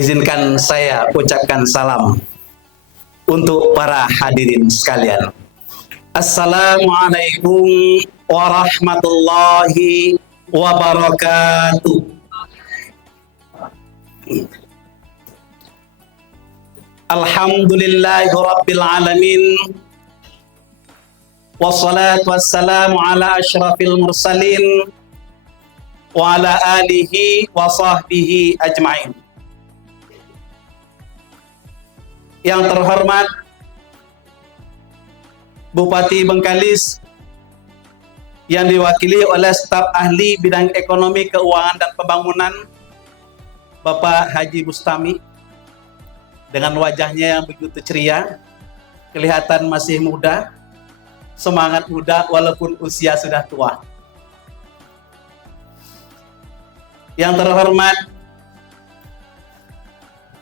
Izinkan saya ucapkan salam untuk para hadirin sekalian. Assalamualaikum warahmatullahi wabarakatuh. Alhamdulillahi rabbil alamin. Wassalatu wassalamu ala asyrafil mursalin wa ala alihi wa sahbihi ajma'in. Yang terhormat Bupati Bengkalis yang diwakili oleh staf ahli bidang ekonomi, keuangan, dan pembangunan, Bapak Haji Bustami, dengan wajahnya yang begitu ceria, kelihatan masih muda, semangat muda walaupun usia sudah tua. Yang terhormat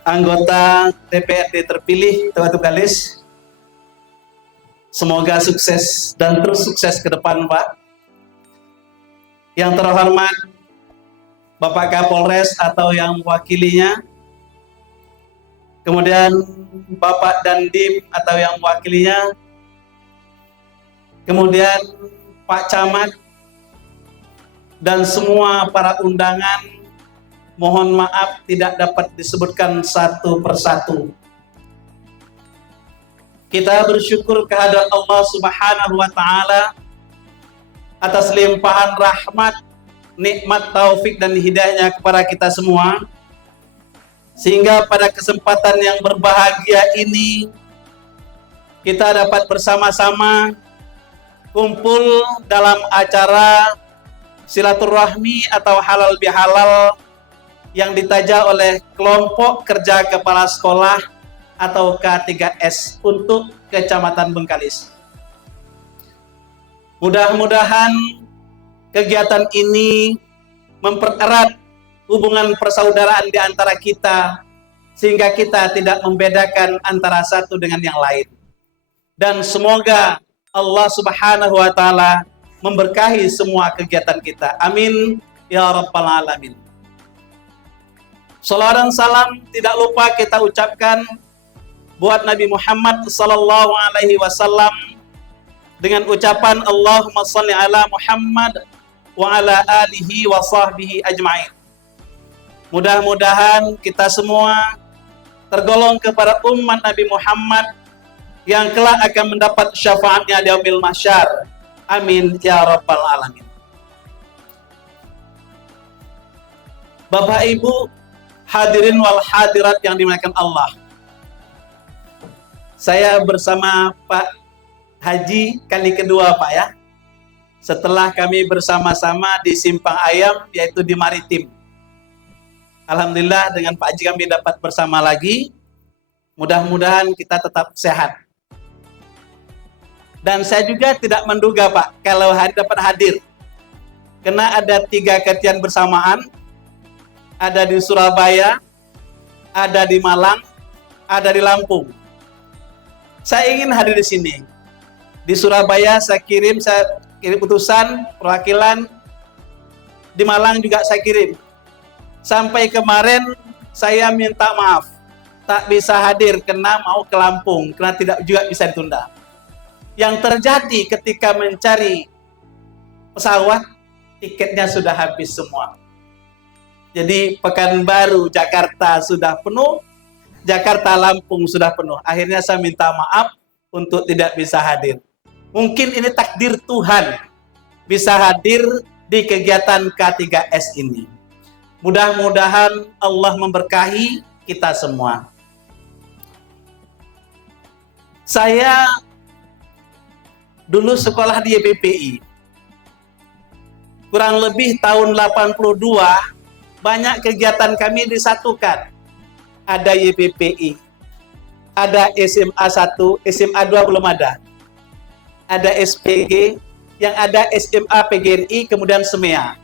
anggota DPRD terpilih Bupati Bengkalis, semoga sukses dan terus sukses ke depan, Pak. Yang terhormat Bapak Kapolres atau yang mewakilinya, kemudian Bapak Dandim atau yang mewakilinya, kemudian Pak Camat, dan semua para undangan. Mohon maaf tidak dapat disebutkan satu persatu. Kita bersyukur kehadirat Allah Subhanahu wa Ta'ala atas limpahan rahmat, nikmat, taufik, dan hidayahnya kepada kita semua, sehingga pada kesempatan yang berbahagia ini kita dapat bersama-sama kumpul dalam acara silaturahmi atau halal bihalal yang ditaja oleh kelompok kerja kepala sekolah atau K3S untuk Kecamatan Bengkalis. Mudah-mudahan kegiatan ini mempererat hubungan persaudaraan di antara kita, sehingga kita tidak membedakan antara satu dengan yang lain. Dan semoga Allah Subhanahu wa Ta'ala memberkahi semua kegiatan kita. Amin ya rabbal alamin. Salawat dan salam tidak lupa kita ucapkan buat Nabi Muhammad sallallahu alaihi wasallam dengan ucapan Allahumma shalli ala Muhammad wa ala alihi wa sahbihi ajma'in. Mudah-mudahan kita semua tergolong kepada umat Nabi Muhammad yang kelak akan mendapat syafaatnya di yaumil mahsyar. Amin ya rabbal alamin. Bapak Ibu hadirin wal hadirat yang dimuliakan Allah, saya bersama Pak Haji kali kedua, Pak, ya. Setelah kami bersama-sama di Simpang Ayam, yaitu di Maritim. Alhamdulillah dengan Pak Haji kami dapat bersama lagi. Mudah-mudahan kita tetap sehat. Dan saya juga tidak menduga, Pak, kalau dapat hadir. Karena ada 3 kajian bersamaan. Ada di Surabaya, ada di Malang, ada di Lampung. Saya ingin hadir di sini. Di Surabaya saya kirim utusan perwakilan. Di Malang juga saya kirim. Sampai kemarin saya minta maaf, tak bisa hadir karena mau ke Lampung, karena tidak juga bisa ditunda. Yang terjadi ketika mencari pesawat, tiketnya sudah habis semua. Jadi Pekanbaru Jakarta sudah penuh, Jakarta Lampung sudah penuh. Akhirnya saya minta maaf untuk tidak bisa hadir. Mungkin ini takdir Tuhan bisa hadir di kegiatan K3S ini. Mudah-mudahan Allah memberkahi kita semua. Saya dulu sekolah di YPPI. Kurang lebih tahun 82 banyak kegiatan kami disatukan. Ada YPPI, ada SMA 1, SMA 2 belum ada. Ada SPG, yang ada SMA PGRI, kemudian SEMEA.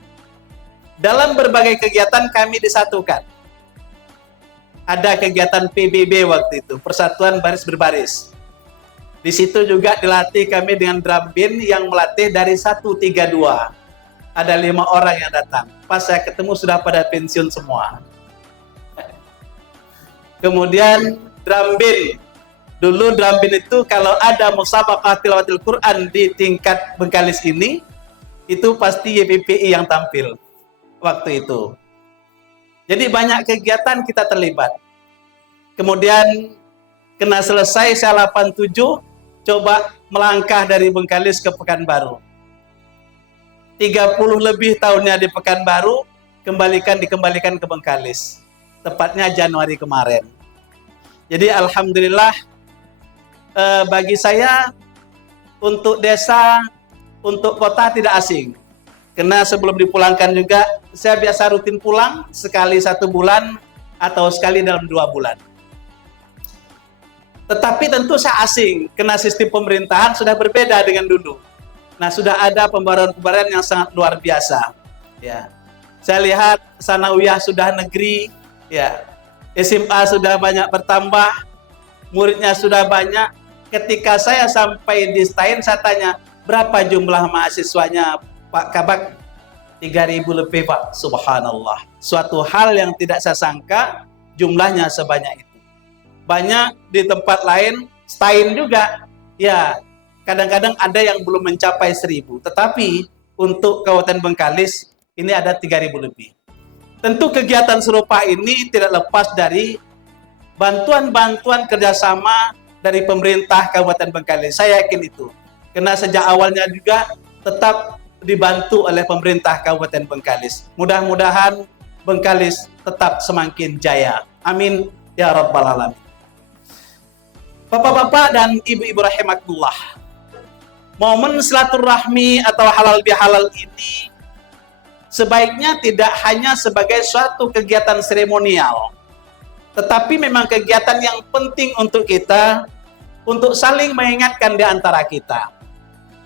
Dalam berbagai kegiatan kami disatukan. Ada kegiatan PBB waktu itu, Persatuan Baris Berbaris. Di situ juga dilatih kami dengan drum band yang melatih dari 132. Ada 5 orang yang datang. Pas saya ketemu sudah pada pensiun semua. Kemudian drum band. Dulu drum band itu kalau ada musabaqah tilawatil Quran di tingkat Bengkalis ini, itu pasti YPPI yang tampil waktu itu. Jadi banyak kegiatan kita terlibat. Kemudian kena selesai saya 87, coba melangkah dari Bengkalis ke Pekanbaru. 30 lebih tahunnya di Pekanbaru, dikembalikan ke Bengkalis. Tepatnya Januari kemarin. Jadi alhamdulillah bagi saya untuk desa, untuk kota tidak asing. Karena sebelum dipulangkan juga saya biasa rutin pulang sekali 1 bulan atau sekali dalam 2 bulan. Tetapi tentu saya asing karena sistem pemerintahan sudah berbeda dengan dulu. Nah, sudah ada pembaruan-pembaruan yang sangat luar biasa. Ya. Saya lihat sanawiyah sudah negeri, ya. SMA sudah banyak bertambah, muridnya sudah banyak. Ketika saya sampai di Stain, saya tanya, berapa jumlah mahasiswanya Pak Kabak? 3.000 lebih Pak, subhanallah. Suatu hal yang tidak saya sangka jumlahnya sebanyak itu. Banyak di tempat lain, Stain juga, ya kadang-kadang ada yang belum mencapai 1.000. Tetapi untuk Kabupaten Bengkalis, ini ada 3.000 lebih. Tentu kegiatan serupa ini tidak lepas dari bantuan-bantuan kerjasama dari pemerintah Kabupaten Bengkalis. Saya yakin itu. Karena sejak awalnya juga tetap dibantu oleh pemerintah Kabupaten Bengkalis. Mudah-mudahan Bengkalis tetap semakin jaya. Amin ya rabbal alamin. Bapak-bapak dan ibu-ibu rahimakumullah. Momen silaturahmi atau halal bihalal ini sebaiknya tidak hanya sebagai suatu kegiatan seremonial, tetapi memang kegiatan yang penting untuk kita, untuk saling mengingatkan di antara kita.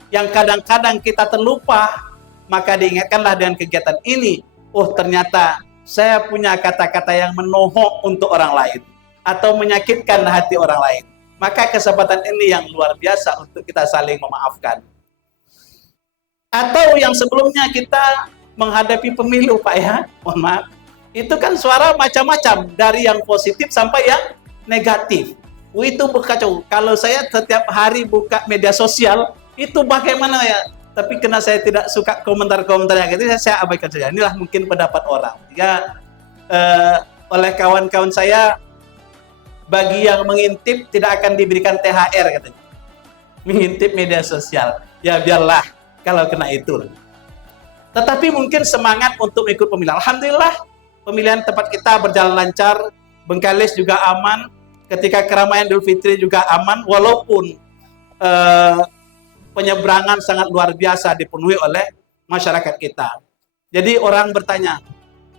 Yang kadang-kadang kita terlupa, maka diingatkanlah dengan kegiatan ini. Oh, ternyata saya punya kata-kata yang menohok untuk orang lain, atau menyakitkan hati orang lain. Maka kesempatan ini yang luar biasa untuk kita saling memaafkan. Atau yang sebelumnya kita menghadapi pemilu, Pak, ya, mohon maaf, itu kan suara macam-macam, dari yang positif sampai yang negatif. Itu berkacau. Kalau saya setiap hari buka media sosial, itu bagaimana ya? Tapi karena saya tidak suka komentar-komentar yang gitu, saya abaikan saja. Inilah mungkin pendapat orang. Ya, oleh kawan-kawan saya, bagi yang mengintip tidak akan diberikan THR katanya. Mengintip media sosial, ya biarlah kalau kena itu. Tetapi mungkin semangat untuk ikut pemilihan. Alhamdulillah, pemilihan tempat kita berjalan lancar, Bengkalis juga aman, ketika keramaian Idul Fitri juga aman, walaupun penyeberangan sangat luar biasa dipenuhi oleh masyarakat kita. Jadi orang bertanya,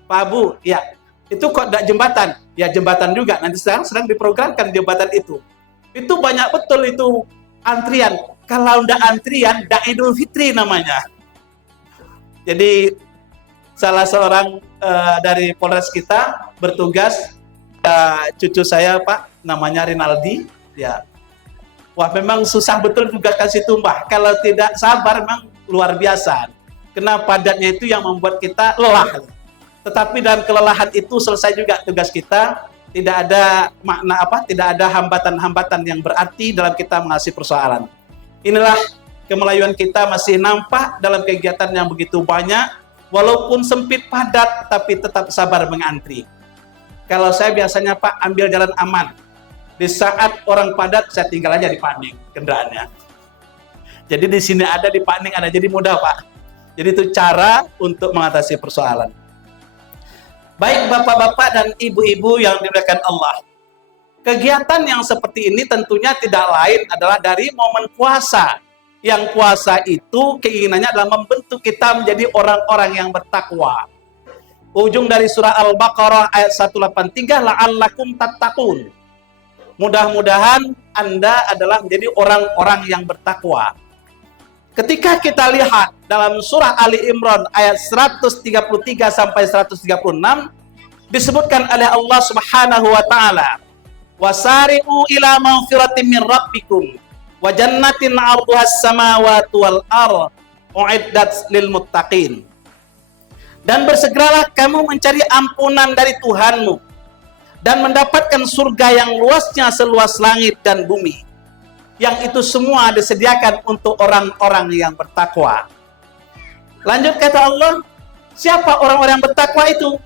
Pak Abu, ya itu kok tidak jembatan? Ya jembatan juga, nanti sedang diprogramkan jembatan itu. Itu banyak betul itu antrian. Kalau tidak antrian, tidak Idul Fitri namanya. Jadi salah seorang dari Polres kita bertugas, cucu saya Pak, namanya Rinaldi, ya. Wah memang susah betul juga kasih tumbah. Kalau tidak sabar memang luar biasa. Karena padatnya itu yang membuat kita lelah. Tetapi dalam kelelahan itu selesai juga tugas kita. Tidak ada makna apa, tidak ada hambatan-hambatan yang berarti dalam kita mengatasi persoalan. Inilah kemelayuan kita masih nampak dalam kegiatan yang begitu banyak, walaupun sempit padat, tapi tetap sabar mengantri. Kalau saya biasanya Pak ambil jalan aman, di saat orang padat saya tinggal aja di Paning kendaraannya. Jadi di sini ada, di Paning ada, jadi mudah Pak. Jadi itu cara untuk mengatasi persoalan. Baik bapak-bapak dan ibu-ibu yang dimuliakan Allah, kegiatan yang seperti ini tentunya tidak lain adalah dari momen puasa. Yang puasa itu keinginannya adalah membentuk kita menjadi orang-orang yang bertakwa. Ujung dari surah Al-Baqarah ayat 183, la'allakum tattaqun. Mudah-mudahan Anda adalah menjadi orang-orang yang bertakwa. Ketika kita lihat dalam surah Ali Imran ayat 133 sampai 136, disebutkan oleh Allah Subhanahu wa taala, wasari'u ila maghfiratin min rabbikum wa jannatin 'arduhas samawati wal ardh u'iddat lil muttaqin. Dan bersegeralah kamu mencari ampunan dari Tuhanmu dan mendapatkan surga yang luasnya seluas langit dan bumi. Yang itu semua disediakan untuk orang-orang yang bertakwa. Lanjut kata Allah, siapa orang-orang yang bertakwa itu?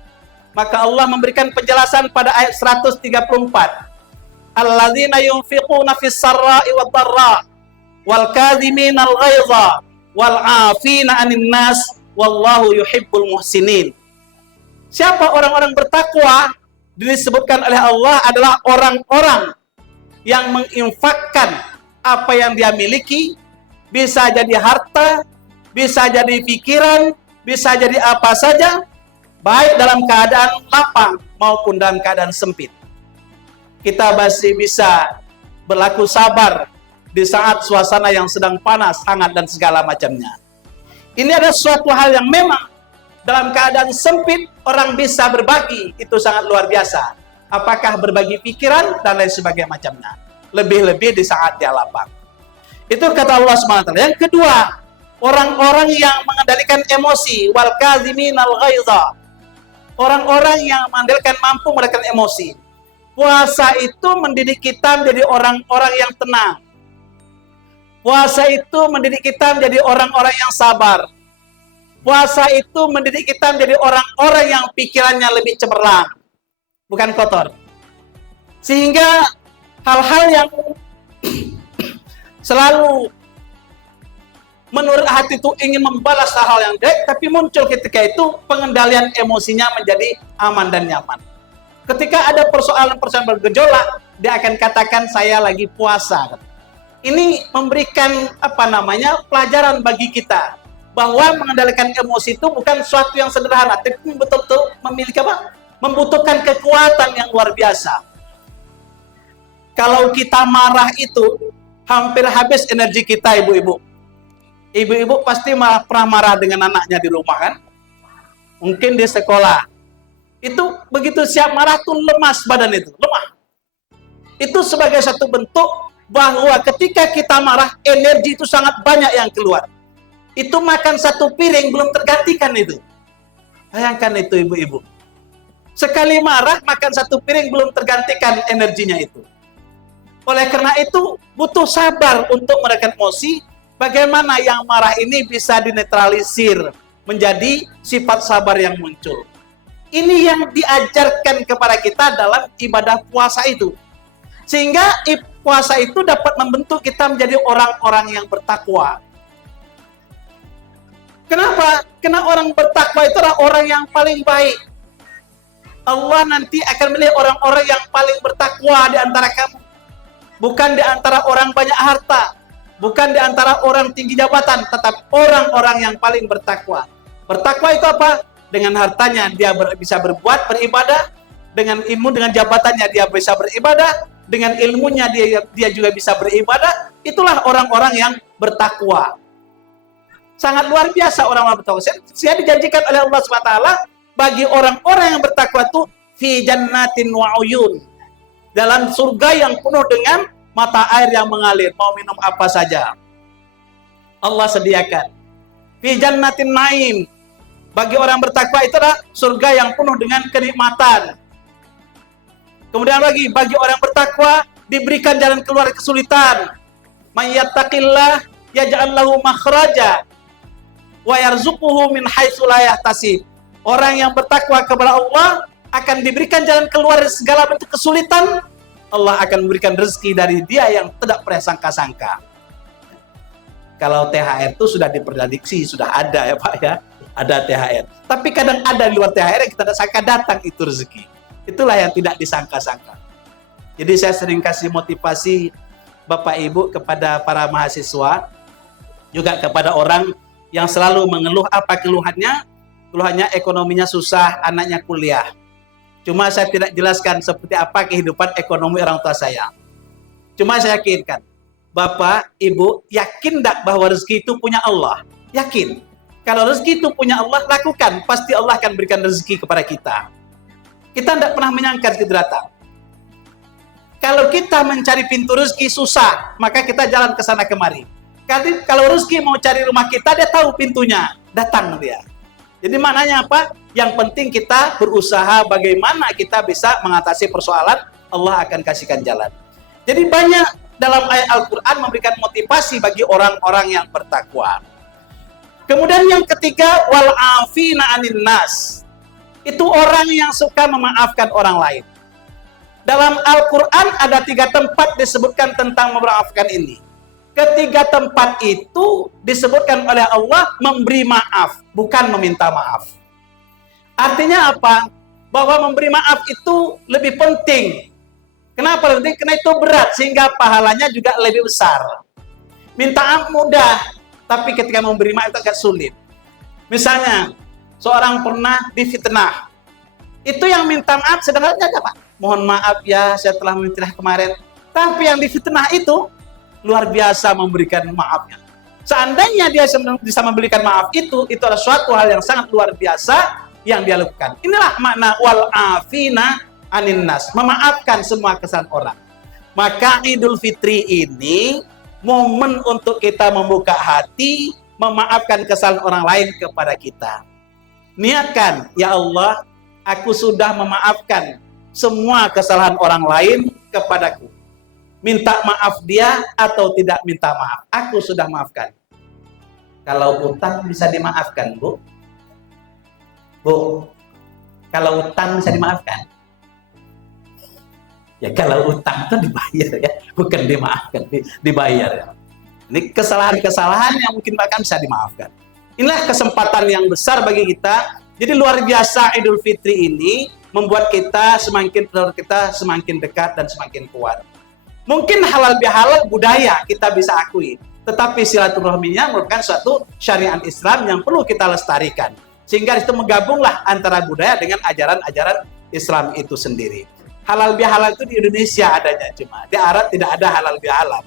Maka Allah memberikan penjelasan pada ayat 134. Alladzina yunfiquna fis sarra'i wad dharra wal kadhiminal ghaidha wal 'afina 'anil nas wallahu yuhibbul muhsinin. Siapa orang-orang bertakwa? Disebutkan oleh Allah adalah orang-orang yang menginfakkan apa yang dia miliki, bisa jadi harta, bisa jadi pikiran, bisa jadi apa saja, baik dalam keadaan lapang maupun dalam keadaan sempit. Kita masih bisa berlaku sabar di saat suasana yang sedang panas, hangat, dan segala macamnya. Ini adalah suatu hal yang memang dalam keadaan sempit orang bisa berbagi, itu sangat luar biasa. Apakah berbagi pikiran dan lain sebagainya macamnya. Lebih-lebih di saat dia lapang. Itu kata Allah SWT. Yang kedua, orang-orang yang mengendalikan emosi, wal kadhiminal ghaidha. Orang-orang yang mampu mengendalikan emosi. Puasa itu mendidik kita menjadi orang-orang yang tenang. Puasa itu mendidik kita menjadi orang-orang yang sabar. Puasa itu mendidik kita menjadi orang-orang yang pikirannya lebih cemerlang, bukan kotor. Sehingga hal-hal yang selalu menurut hati itu ingin membalas hal yang baik, tapi muncul ketika itu pengendalian emosinya menjadi aman dan nyaman. Ketika ada persoalan-persoalan bergejolak, dia akan katakan saya lagi puasa. Ini memberikan pelajaran bagi kita bahwa mengendalikan emosi itu bukan sesuatu yang sederhana, tapi betul-betul membutuhkan kekuatan yang luar biasa. Kalau kita marah itu hampir habis energi kita, ibu-ibu. Ibu-ibu pasti pernah marah dengan anaknya di rumah kan? Mungkin di sekolah. Itu begitu siap marah tuh lemas badan itu, lemah. Itu sebagai satu bentuk bahwa ketika kita marah, energi itu sangat banyak yang keluar. Itu makan satu piring belum tergantikan itu. Bayangkan itu ibu-ibu. Sekali marah, makan satu piring belum tergantikan energinya itu. Oleh karena itu, butuh sabar untuk meredam emosi. Bagaimana yang marah ini bisa dinetralisir menjadi sifat sabar yang muncul. Ini yang diajarkan kepada kita dalam ibadah puasa itu. Sehingga puasa itu dapat membentuk kita menjadi orang-orang yang bertakwa. Kenapa? Karena orang bertakwa itu adalah orang yang paling baik. Allah nanti akan memilih orang-orang yang paling bertakwa di antara kamu. Bukan di antara orang banyak harta. Bukan di antara orang tinggi jabatan. Tetapi orang-orang yang paling bertakwa. Bertakwa itu apa? Dengan hartanya dia bisa beribadah, dengan ilmu, dengan jabatannya dia bisa beribadah, dengan ilmunya dia juga bisa beribadah. Itulah orang-orang yang bertakwa. Sangat luar biasa orang-orang bertakwa. Saya dijanjikan oleh Allah SWT bagi orang-orang yang bertakwa itu fi jannatin wa uyun, dalam surga yang penuh dengan mata air yang mengalir, mau minum apa saja Allah sediakan. Fi jannatin naim, bagi orang bertakwa itu adalah surga yang penuh dengan kenikmatan. Kemudian lagi, bagi orang bertakwa diberikan jalan keluar kesulitan. May yattaqillah yaj'al lahu makhraja wa yarzuquhu min haitsu la yahtasib. Orang yang bertakwa kepada Allah akan diberikan jalan keluar dari segala bentuk kesulitan. Allah akan memberikan rezeki dari dia yang tidak pernah sangka-sangka. Kalau THR itu sudah diprediksi, sudah ada ya Pak ya. Ada THR. Tapi kadang ada di luar THR yang kita tidak sangka datang itu rezeki. Itulah yang tidak disangka-sangka. Jadi saya sering kasih motivasi Bapak Ibu kepada para mahasiswa, juga kepada orang yang selalu mengeluh. Apa keluhannya? Keluhannya ekonominya susah, anaknya kuliah. Cuma saya tidak jelaskan seperti apa kehidupan ekonomi orang tua saya. Cuma saya yakinkan, Bapak, Ibu, yakin tidak bahwa rezeki itu punya Allah? Yakin. Kalau rezeki itu punya Allah, lakukan. Pasti Allah akan berikan rezeki kepada kita. Kita tidak pernah menyangka rezeki datang. Kalau kita mencari pintu rezeki susah, maka kita jalan ke sana kemari. Kalau rezeki mau cari rumah kita, dia tahu pintunya. Datang dia. Jadi maknanya apa? Yang penting kita berusaha bagaimana kita bisa mengatasi persoalan, Allah akan kasihkan jalan. Jadi banyak dalam ayat Al-Quran memberikan motivasi bagi orang-orang yang bertakwa. Kemudian yang ketiga, wal afina anin nas. Itu orang yang suka memaafkan orang lain. Dalam Al-Quran ada 3 tempat disebutkan tentang memaafkan ini. Ketiga tempat itu disebutkan oleh Allah memberi maaf, bukan meminta maaf. Artinya apa? Bahwa memberi maaf itu lebih penting. Kenapa penting? Karena itu berat, sehingga pahalanya juga lebih besar. Minta maaf mudah, tapi ketika memberi maaf itu agak sulit. Misalnya, seorang pernah difitnah. Itu yang minta maaf sebenarnya apa? Mohon maaf ya, saya telah memfitnah kemarin. Tapi yang difitnah itu luar biasa memberikan maafnya. Seandainya dia bisa memberikan maaf itu adalah suatu hal yang sangat luar biasa yang dia lakukan. Inilah makna wal afina anin nas, memaafkan semua kesalahan orang. Maka Idul Fitri ini momen untuk kita membuka hati, memaafkan kesalahan orang lain kepada kita. Niatkan, ya Allah, aku sudah memaafkan semua kesalahan orang lain kepadaku. Minta maaf dia atau tidak minta maaf, aku sudah maafkan. Kalau utang bisa dimaafkan, Bu? Bu, kalau utang bisa dimaafkan? Ya kalau utang itu dibayar ya, bukan dimaafkan, dibayar ya. Ini kesalahan-kesalahan yang mungkin bahkan bisa dimaafkan. Inilah kesempatan yang besar bagi kita. Jadi luar biasa Idul Fitri ini membuat kita semakin dekat dan semakin kuat. Mungkin halal bihalal budaya kita bisa akui, tetapi silaturahminya merupakan suatu syariat Islam yang perlu kita lestarikan. Sehingga itu menggabunglah antara budaya dengan ajaran-ajaran Islam itu sendiri. Halal bihalal itu di Indonesia adanya, cuma di Arab tidak ada halal bihalal.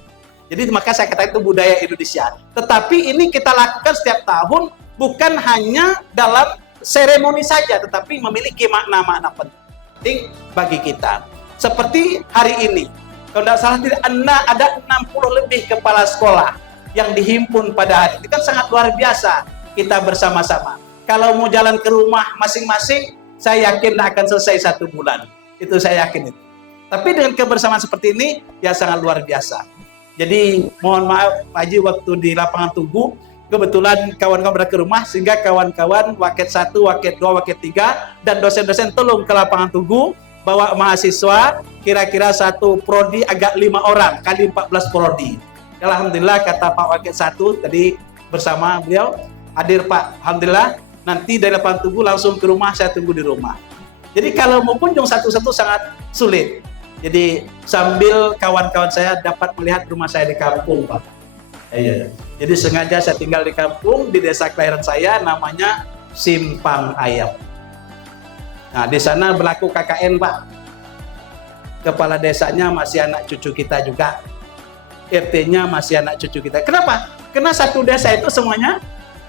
Jadi maka saya katakan itu budaya Indonesia. Tetapi ini kita lakukan setiap tahun bukan hanya dalam seremoni saja, tetapi memiliki makna-makna penting bagi kita. Seperti hari ini. Kalau tidak salah ada 60 lebih kepala sekolah yang dihimpun pada hari ini. Kan sangat luar biasa kita bersama-sama. Kalau mau jalan ke rumah masing-masing, saya yakin akan selesai 1 bulan. Itu saya yakin itu. Tapi dengan kebersamaan seperti ini, ya sangat luar biasa. Jadi mohon maaf Pak Haji, waktu di lapangan Tugu, kebetulan kawan-kawan berada ke rumah, sehingga kawan-kawan Waket 1, Waket 2, Waket 3, dan dosen-dosen tolong ke lapangan Tugu, bawa mahasiswa, kira-kira 1 prodi agak 5 orang, kali 14 prodi. Alhamdulillah kata Pak Waket 1 tadi bersama beliau, hadir Pak, Alhamdulillah, nanti dari lapangan Tugu langsung ke rumah, saya tunggu di rumah. Jadi kalau mau kunjung satu-satu sangat sulit. Jadi sambil kawan-kawan saya dapat melihat rumah saya di kampung, Pak. Iya. Jadi sengaja saya tinggal di kampung, di desa kelahiran saya, namanya Simpang Ayam. Nah, di sana berlaku KKN, Pak. Kepala desanya masih anak cucu kita juga. RT-nya masih anak cucu kita. Kenapa? Karena satu desa itu semuanya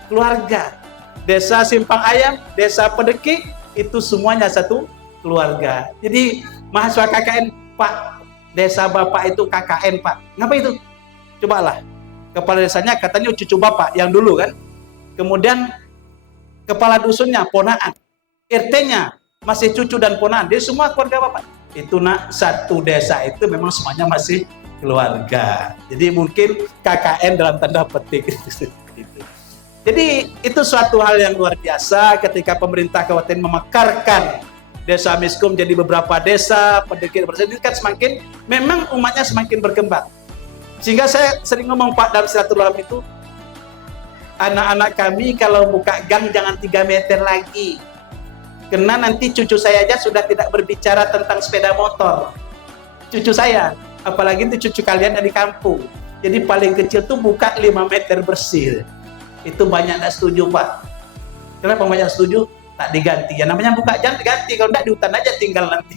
keluarga. Desa Simpang Ayam, desa Pedeki, itu semuanya satu keluarga. Jadi mahasiswa KKN, Pak, desa Bapak itu KKN, Pak. Ngapa itu? Cobalah. Kepala desanya katanya cucu Bapak yang dulu kan. Kemudian kepala dusunnya ponaan. RT-nya masih cucu dan ponaan. Dia semua keluarga Bapak. Itu nak, satu desa itu memang semuanya masih keluarga. Jadi mungkin KKN dalam tanda petik. Jadi itu suatu hal yang luar biasa ketika pemerintah kabupaten memekarkan desa Miskum jadi beberapa desa, Pedeki ini kan semakin, memang umatnya semakin berkembang. Sehingga saya sering ngomong Pak dalam silaturahmi itu, anak-anak kami kalau buka gang jangan 3 meter lagi. Karena nanti cucu saya aja sudah tidak berbicara tentang sepeda motor. Cucu saya, apalagi itu cucu kalian yang di kampung. Jadi paling kecil tuh buka 5 meter bersih. Itu banyak tidak setuju, Pak. Kenapa banyak setuju? Tak diganti. Ya namanya buka jangan diganti. Kalau tidak di hutan aja tinggal nanti.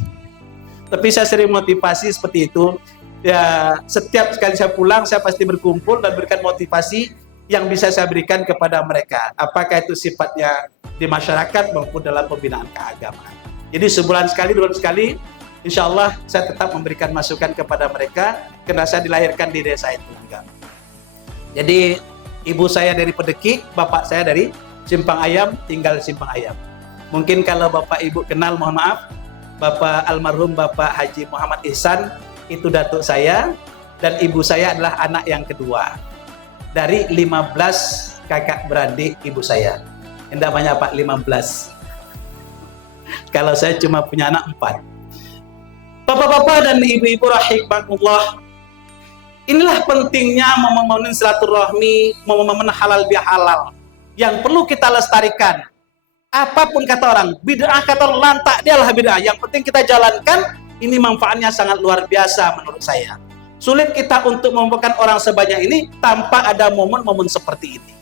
Tapi saya sering motivasi seperti itu. Ya, setiap kali saya pulang, saya pasti berkumpul dan berikan motivasi yang bisa saya berikan kepada mereka. Apakah itu sifatnya di masyarakat maupun dalam pembinaan keagamaan. Jadi sebulan sekali, 2 bulan sekali, insya Allah saya tetap memberikan masukan kepada mereka karena saya dilahirkan di desa itu juga. Jadi ibu saya dari Pedeki, bapak saya dari Simpang Ayam, tinggal Simpang Ayam. Mungkin kalau Bapak Ibu kenal, mohon maaf, Bapak almarhum Bapak Haji Muhammad Ihsan, itu datuk saya, dan ibu saya adalah anak yang kedua. Dari 15 kakak beradik ibu saya. Tidak banyak Pak, 15. Kalau saya cuma punya anak 4. Bapak-bapak dan ibu-ibu rahimakumullah, inilah pentingnya membangun silaturahmi, momen halal bihalal yang perlu kita lestarikan. Apapun kata orang, bid'ah kata orang lantak, dialah bid'ah. Yang penting kita jalankan, ini manfaatnya sangat luar biasa menurut saya. Sulit kita untuk membuat orang sebanyak ini tanpa ada momen-momen seperti ini.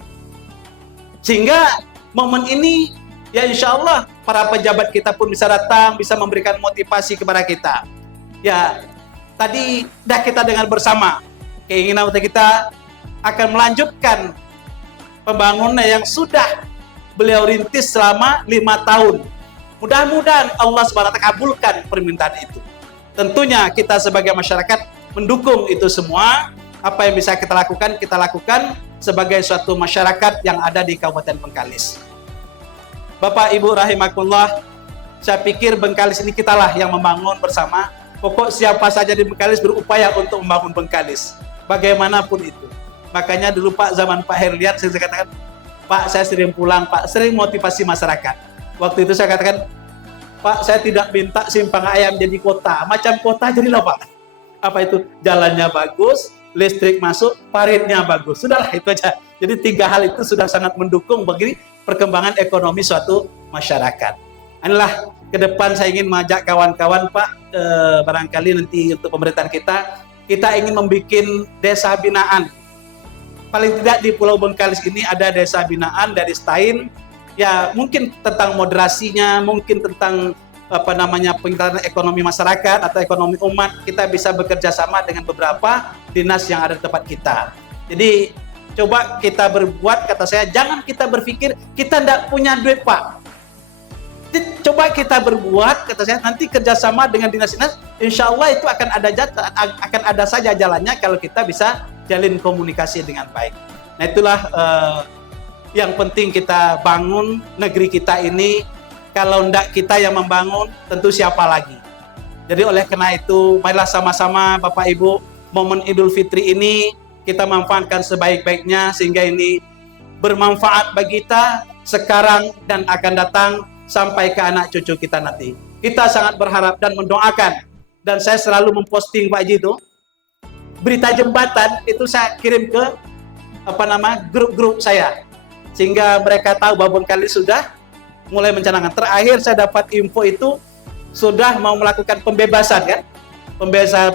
Sehingga momen ini, ya insya Allah para pejabat kita pun bisa datang, bisa memberikan motivasi kepada kita. Ya, tadi dah kita dengar bersama, keinginan kita akan melanjutkan pembangunan yang sudah beliau rintis selama 5 tahun. Mudah-mudahan Allah SWT kabulkan permintaan itu. Tentunya kita sebagai masyarakat mendukung itu semua. Apa yang bisa kita lakukan sebagai suatu masyarakat yang ada di Kabupaten Bengkalis. Bapak Ibu rahimakumullah, saya pikir Bengkalis ini kitalah yang membangun bersama. Pokok siapa saja di Bengkalis berupaya untuk membangun Bengkalis, bagaimanapun itu. Makanya dulu Pak, zaman Pak Herlian, saya katakan, Pak, saya sering pulang, Pak, sering motivasi masyarakat. Waktu itu saya katakan, Pak, saya tidak minta Simpang Ayam jadi kota, macam kota jadilah Pak. Apa itu? Jalannya bagus, listrik masuk, paritnya bagus. Sudahlah, itu aja. Jadi 3 hal itu sudah sangat mendukung bagi perkembangan ekonomi suatu masyarakat. Inilah ke depan saya ingin mengajak kawan-kawan Pak, barangkali nanti untuk pemerintahan kita ingin membuat desa binaan. Paling tidak di Pulau Bengkalis ini ada desa binaan dari STAIN, ya mungkin tentang moderasinya, mungkin tentang peningkatan ekonomi masyarakat atau ekonomi umat. Kita bisa bekerja sama dengan beberapa dinas yang ada di tempat kita. Jadi coba kita berbuat, kata saya, jangan kita berpikir kita tidak punya duit Pak. Coba kita berbuat, kata saya, nanti kerjasama dengan dinas-dinas, insya Allah itu akan ada saja jalannya kalau kita bisa jalin komunikasi dengan baik. Nah itulah yang penting kita bangun negeri kita ini. Kalau tidak kita yang membangun, tentu siapa lagi. Jadi oleh karena itu, marilah sama-sama Bapak Ibu, momen Idul Fitri ini kita manfaatkan sebaik-baiknya sehingga ini bermanfaat bagi kita sekarang dan akan datang sampai ke anak cucu kita nanti. Kita sangat berharap dan mendoakan, dan saya selalu memposting Pak Haji itu berita jembatan itu saya kirim ke grup-grup saya sehingga mereka tahu bahwa Bengkalis sudah mulai mencanangkan. Terakhir saya dapat info itu sudah mau melakukan pembebasan kan,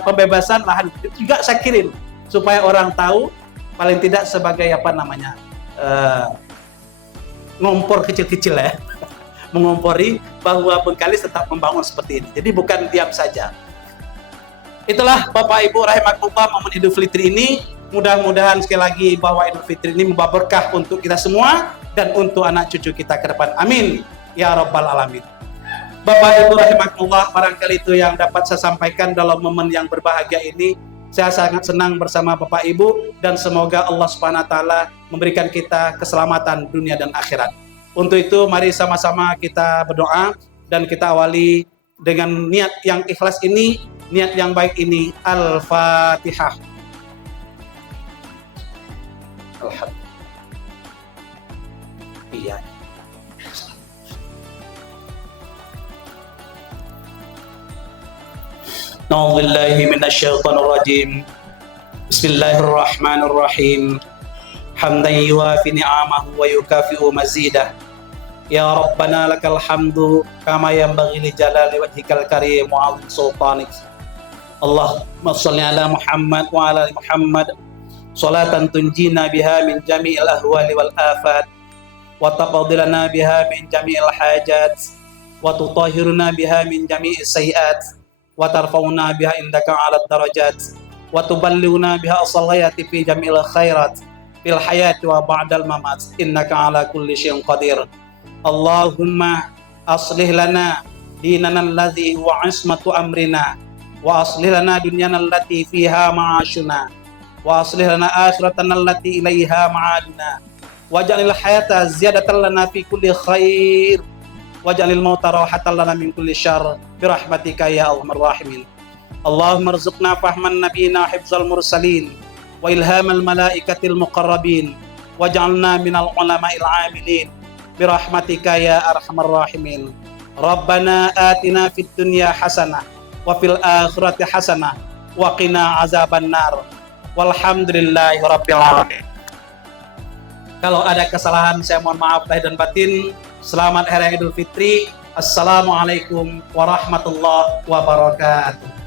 pembebasan lahan itu juga saya kirim supaya orang tahu, paling tidak sebagai ngompor kecil-kecil ya. Mengompori bahwa Bengkalis tetap membangun seperti ini. Jadi bukan diam saja. Itulah Bapak Ibu rahimakumullah, momen Idul Fitri ini. Mudah-mudahan sekali lagi bahwa Idul Fitri ini membawa berkah untuk kita semua dan untuk anak cucu kita ke depan. Amin ya rabbal alamin. Bapak Ibu rahimakumullah, barangkali itu yang dapat saya sampaikan dalam momen yang berbahagia ini. Saya sangat senang bersama Bapak Ibu dan semoga Allah Subhanahu wa taala memberikan kita keselamatan dunia dan akhirat. Untuk itu mari sama-sama kita berdoa dan kita awali dengan niat yang ikhlas ini, niat yang baik ini. Al-Fatihah. Alhamdulillah. A'udzu billahi minasyaitonir rajim. Bismillahirrahmanirrahim. Hamdan yuwafi ni'amahu wa yukafi'u mazidah. Ya Rabbana lakal hamdu kama yanbaghi li jalali wajhikal karim wa 'azimi sultanik. Allahumma shalli ala Muhammad wa ala ali Muhammad salatan tunjina biha min jami'il ahwali wal afat wa taqaddilana biha min jami'il hajat wa tutahhiruna biha min jami'is sayiat wa tarfa'una biha indaka 'ala darajat wa tuballighuna biha as-salayati fi jami'il khairat fil hayati wa ba'dal mamat innaka 'ala kulli syai'in qadir. Allahumma aslih lana dinana alladhi huwa ismatu amrina wa aslih lana dunyana allati fiha ma'ashuna wa aslih lana akhiratana allati ilaiha ma'aduna waj'alil hayata ziyadatan lana fi kulli khair, waj'alil mauta rahatan lana min kulli syarr bi rahmatika ya arhamar rahimin. Allahumma rzuqna fahman nabiyina hifzal mursalin wa ilhamal malaikatil muqarrabin waj'alna minal ulama'il amilin bi rahmatika ya arhamar rahimin. Rabbana atina fid dunya hasanah wa fil akhirati hasanah wa qina azabannar. Walhamdulillahi rabbil alamin. Kalau ada kesalahan saya mohon maaf lahir dan batin. Selamat Hari Raya Idul Fitri. Assalamualaikum warahmatullahi wabarakatuh.